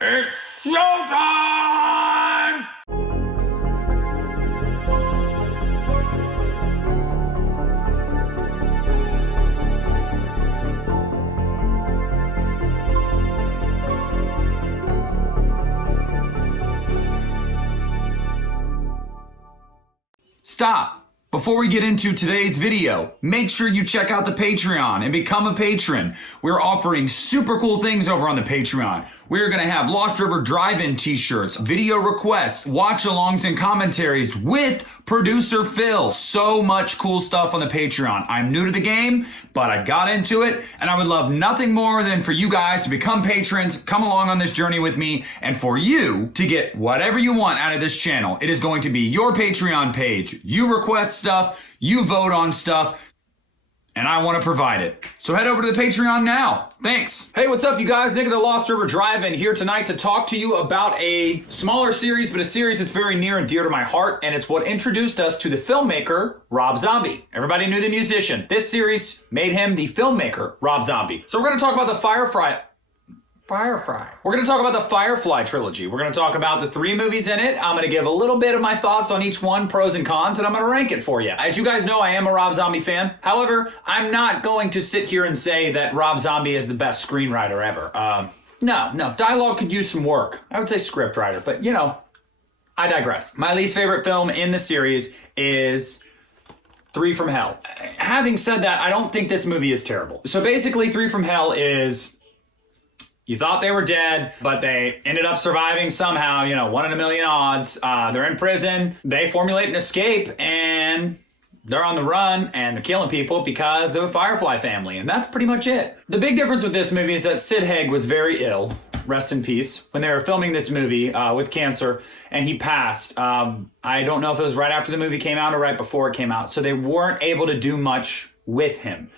It's showtime! Stop! Before we get into today's video, make sure you check out the Patreon and become a patron. We're offering super cool things over on the Patreon. We're going to have Lost River Drive-In t-shirts, video requests, watch-alongs and commentaries with producer Phil. So much cool stuff on the Patreon. I'm new to the game, but I got into it, and I would love nothing more than for you guys to become patrons, come along on this journey with me, and for you to get whatever you want out of this channel. It is going to be your Patreon page. You request stuff, you vote on stuff, and I want to provide it. So head over to the Patreon now. Thanks. Hey, what's up, you guys? Nick of the Lost River Drive-In here tonight to talk to you about a smaller series, but a series that's very near and dear to my heart, and it's what introduced us to the filmmaker, Rob Zombie. Everybody knew the musician. This series made him the filmmaker, Rob Zombie. So we're going to talk about the Firefly. We're going to talk about the Firefly trilogy. We're going to talk about the 3 movies in it. I'm going to give a little bit of my thoughts on each one, pros and cons, and I'm going to rank it for you. As you guys know, I am a Rob Zombie fan. However, I'm not going to sit here and say that Rob Zombie is the best screenwriter ever. No, dialogue could use some work. I would say script writer, but you know, I digress. My least favorite film in the series is 3 from Hell. Having said that, I don't think this movie is terrible. So basically, 3 from Hell is, you thought they were dead, but they ended up surviving somehow, you know, 1 in a million odds. They're in prison, they formulate an escape, and they're on the run, and they're killing people because they're the Firefly family, and that's pretty much it. The big difference with this movie is that Sid Haig was very ill, rest in peace, when they were filming this movie with cancer, and he passed. I don't know if it was right after the movie came out or right before it came out, so they weren't able to do much with him.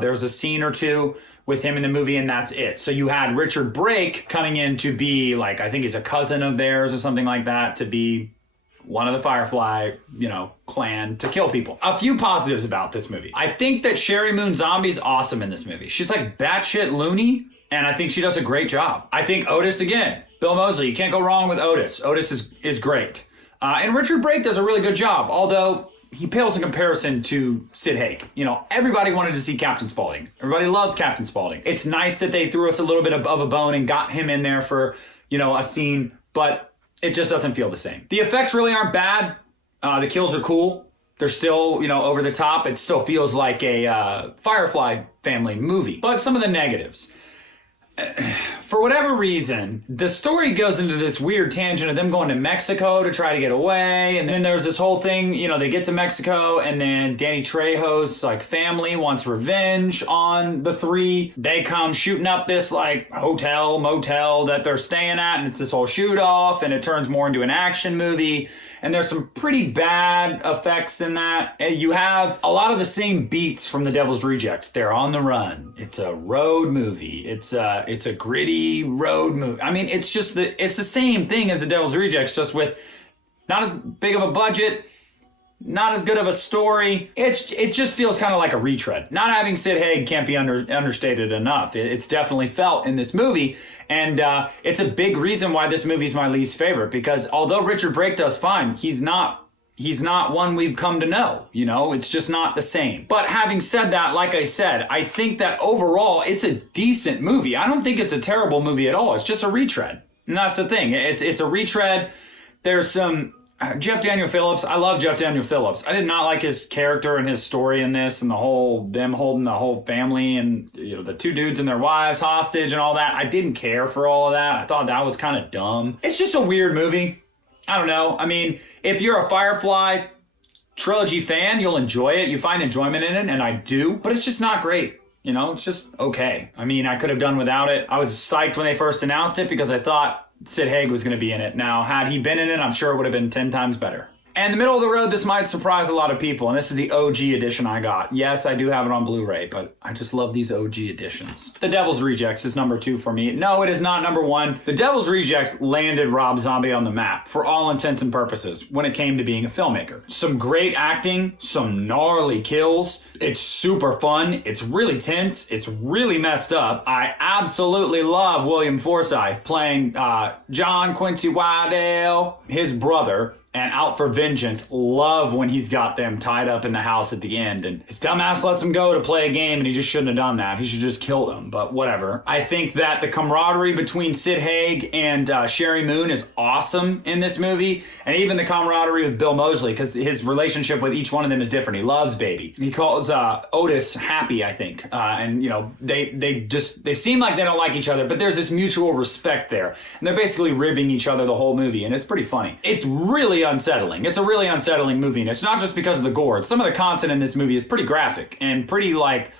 There was a scene or 2 with him in the movie, and that's it. So you had Richard Brake coming in to be, like, I think he's a cousin of theirs or something like that, to be one of the Firefly, you know, clan, to kill people. A few positives about this movie. I think that Sherry Moon Zombie's awesome in this movie. She's like batshit loony, and I think she does a great job. I think Otis, again, Bill Moseley, you can't go wrong with Otis. Otis is great. And Richard Brake does a really good job, although he pales in comparison to Sid Haig. You know, everybody wanted to see Captain Spaulding. Everybody loves Captain Spaulding. It's nice that they threw us a little bit of a bone and got him in there for, you know, a scene, but it just doesn't feel the same. The effects really aren't bad. The kills are cool. They're still, you know, over the top. It still feels like a Firefly family movie. But some of the negatives. For whatever reason, the story goes into this weird tangent of them going to Mexico to try to get away. And then there's this whole thing, you know, they get to Mexico, and then Danny Trejo's like family wants revenge on the 3. They come shooting up this like hotel, motel that they're staying at, and it's this whole shoot off, and it turns more into an action movie. And there's some pretty bad effects in that. You have a lot of the same beats from The Devil's Rejects. They're on the run. It's a road movie. It's a gritty road movie. I mean, it's the same thing as The Devil's Rejects, just with not as big of a budget, not as good of a story. It just feels kind of like a retread. Not having Sid Haig can't be understated enough. It's definitely felt in this movie, and it's a big reason why this movie's my least favorite, because although Richard Brake does fine, he's not one we've come to know. You know, it's just not the same. But having said that, like I said, I think that overall it's a decent movie. I don't think it's a terrible movie at all. It's just a retread, and that's the thing. It's a retread. There's some Jeff Daniel Phillips. I love Jeff Daniel Phillips. I did not like his character and his story in this, and them holding the whole family and, you know, the 2 dudes and their wives hostage and all that. I didn't care for all of that. I thought that was kind of dumb. It's just a weird movie. I don't know. I mean, if you're a Firefly trilogy fan, you'll enjoy it. You find enjoyment in it, and I do, but it's just not great. You know, it's just okay. I mean, I could have done without it. I was psyched when they first announced it because I thought Sid Haig was going to be in it. Now, had he been in it, I'm sure it would have been 10 times better. And the middle of the road, this might surprise a lot of people, and this is the OG edition I got. Yes, I do have it on Blu-ray, but I just love these OG editions. The Devil's Rejects is number 2 for me. No, it is not number 1. The Devil's Rejects landed Rob Zombie on the map, for all intents and purposes, when it came to being a filmmaker. Some great acting, some gnarly kills. It's super fun. It's really tense. It's really messed up. I absolutely love William Forsythe playing John Quincy Wydell, his brother, and Out for Vengeance. Love when he's got them tied up in the house at the end, and his dumbass lets him go to play a game, and he just shouldn't have done that. He should just kill them, but whatever. I think that the camaraderie between Sid Haig and Sherry Moon is awesome in this movie, and even the camaraderie with Bill Moseley, because his relationship with each one of them is different. He loves Baby. He calls Otis Happy, I think, and you know, they seem like they don't like each other, but there's this mutual respect there, and they're basically ribbing each other the whole movie, and it's pretty funny. It's really unsettling. It's a really unsettling movie, and it's not just because of the gore. Some of the content in this movie is pretty graphic and pretty like,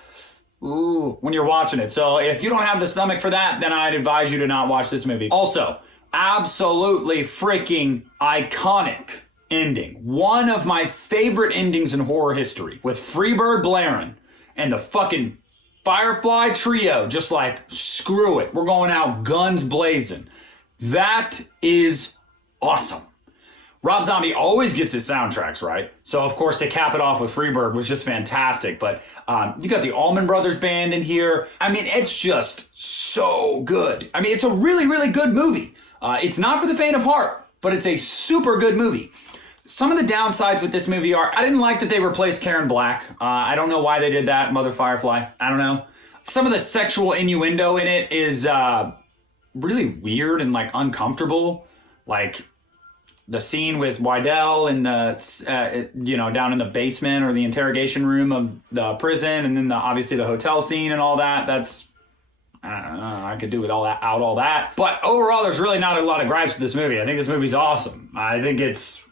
ooh, when you're watching it. So if you don't have the stomach for that, then I'd advise you to not watch this movie. Also, absolutely freaking iconic ending. One of my favorite endings in horror history, with Freebird blaring and the fucking Firefly trio just like, screw it, we're going out guns blazing. That is awesome. Rob Zombie always gets his soundtracks right. So, of course, to cap it off with Freebird was just fantastic. But you got the Allman Brothers Band in here. I mean, it's just so good. I mean, it's a really, really good movie. It's not for the faint of heart, but it's a super good movie. Some of the downsides with this movie are, I didn't like that they replaced Karen Black. I don't know why they did that, Mother Firefly. I don't know. Some of the sexual innuendo in it is really weird and, like, uncomfortable. Like the scene with Wydell in the, down in the basement or the interrogation room of the prison, and then obviously the hotel scene and all that. That's, I don't know, I could do with all that. But overall, there's really not a lot of gripes with this movie. I think this movie's awesome. I think it's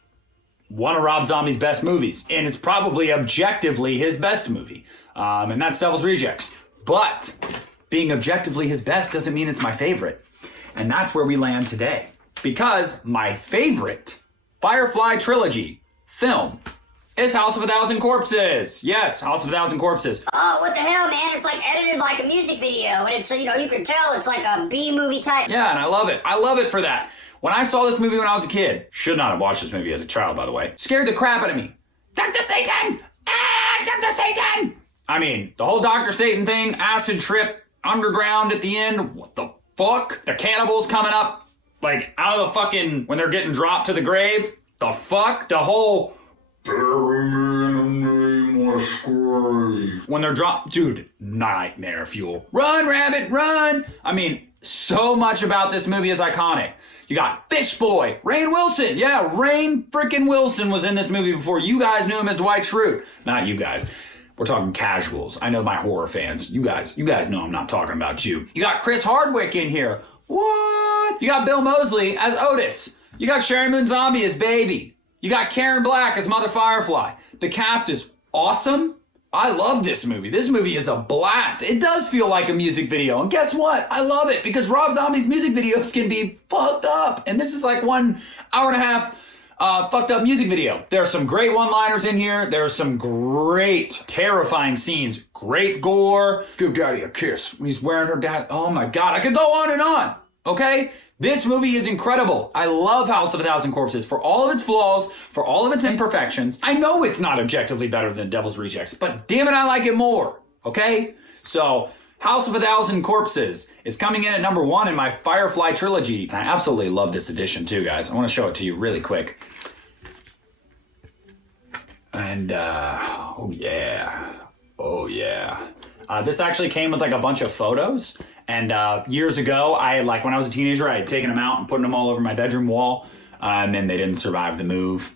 one of Rob Zombie's best movies, and it's probably objectively his best movie, and that's Devil's Rejects. But being objectively his best doesn't mean it's my favorite, and that's where we land today. Because my favorite Firefly Trilogy film is House of a Thousand Corpses. Yes, House of a Thousand Corpses. Oh, what the hell, man? It's like edited like a music video, and it's, you can tell it's like a B-movie type. Yeah, and I love it. I love it for that. When I saw this movie when I was a kid, should not have watched this movie as a child, by the way, scared the crap out of me. Dr. Satan! Dr. Satan! I mean, the whole Dr. Satan thing, acid trip, underground at the end, what the fuck? The cannibals coming up, like, out of the fucking, when they're getting dropped to the grave, the fuck? The whole, bury me in a nameless grave. When they're dropped, dude, nightmare fuel. Run, rabbit, run! I mean, so much about this movie is iconic. You got Fish Boy, Rainn Wilson. Yeah, Rainn frickin' Wilson was in this movie before you guys knew him as Dwight Schrute. Not you guys. We're talking casuals. I know my horror fans. You guys know I'm not talking about you. You got Chris Hardwick in here. What? You got Bill Moseley as Otis. You got Sherry Moon Zombie as Baby. You got Karen Black as Mother Firefly. The cast is awesome. I love this movie. This movie is a blast. It does feel like a music video. And guess what? I love it because Rob Zombie's music videos can be fucked up. And this is like 1 hour and a half fucked up music video. There are some great one-liners in here. There are some great, terrifying scenes. Great gore. Give Daddy a kiss when he's wearing her dad. Oh my God, I could go on and on. Okay? This movie is incredible. I love House of a Thousand Corpses for all of its flaws, for all of its imperfections. I know it's not objectively better than Devil's Rejects, but damn it, I like it more. Okay? So, House of a Thousand Corpses is coming in at number 1 in my Firefly trilogy. And I absolutely love this edition too, guys. I want to show it to you really quick. And, oh yeah. This actually came with like a bunch of photos. And years ago, when I was a teenager, I had taken them out and put them all over my bedroom wall. And then they didn't survive the move.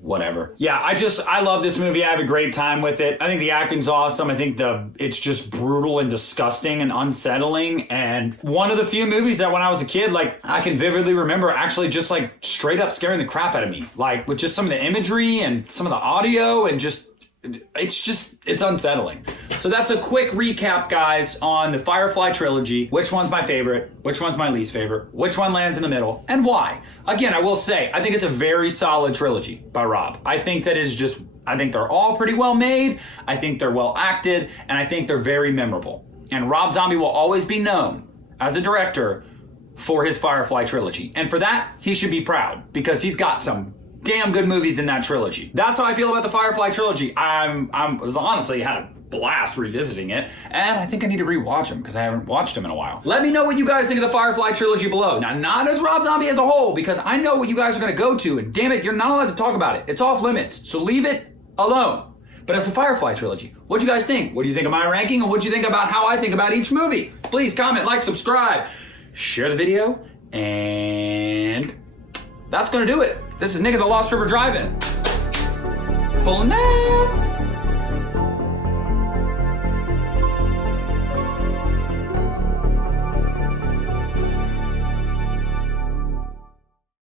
Whatever. Yeah, I love this movie. I have a great time with it. I think the acting's awesome. I think it's just brutal and disgusting and unsettling. And one of the few movies that when I was a kid, like, I can vividly remember actually just like straight up scaring the crap out of me. Like with just some of the imagery and some of the audio and just, it's unsettling. So that's a quick recap, guys, on the Firefly trilogy. Which one's my favorite? Which one's my least favorite? Which one lands in the middle? And why? Again, I will say, I think it's a very solid trilogy by Rob. I think they're all pretty well made. I think they're well acted, and I think they're very memorable. And Rob Zombie will always be known as a director for his Firefly trilogy. And for that, he should be proud, because he's got some damn good movies in that trilogy. That's how I feel about the Firefly trilogy. I was honestly had a blast revisiting it, and I think I need to rewatch them because I haven't watched them in a while. Let me know what you guys think of the Firefly trilogy below. Now, not as Rob Zombie as a whole, because I know what you guys are gonna go to, and damn it, you're not allowed to talk about it. It's off limits, so leave it alone. But as the Firefly trilogy, what do you guys think? What do you think of my ranking, and what do you think about how I think about each movie? Please comment, like, subscribe, share the video, and that's gonna do it. This is Nick at the Lost River Drive-In. Pulling out.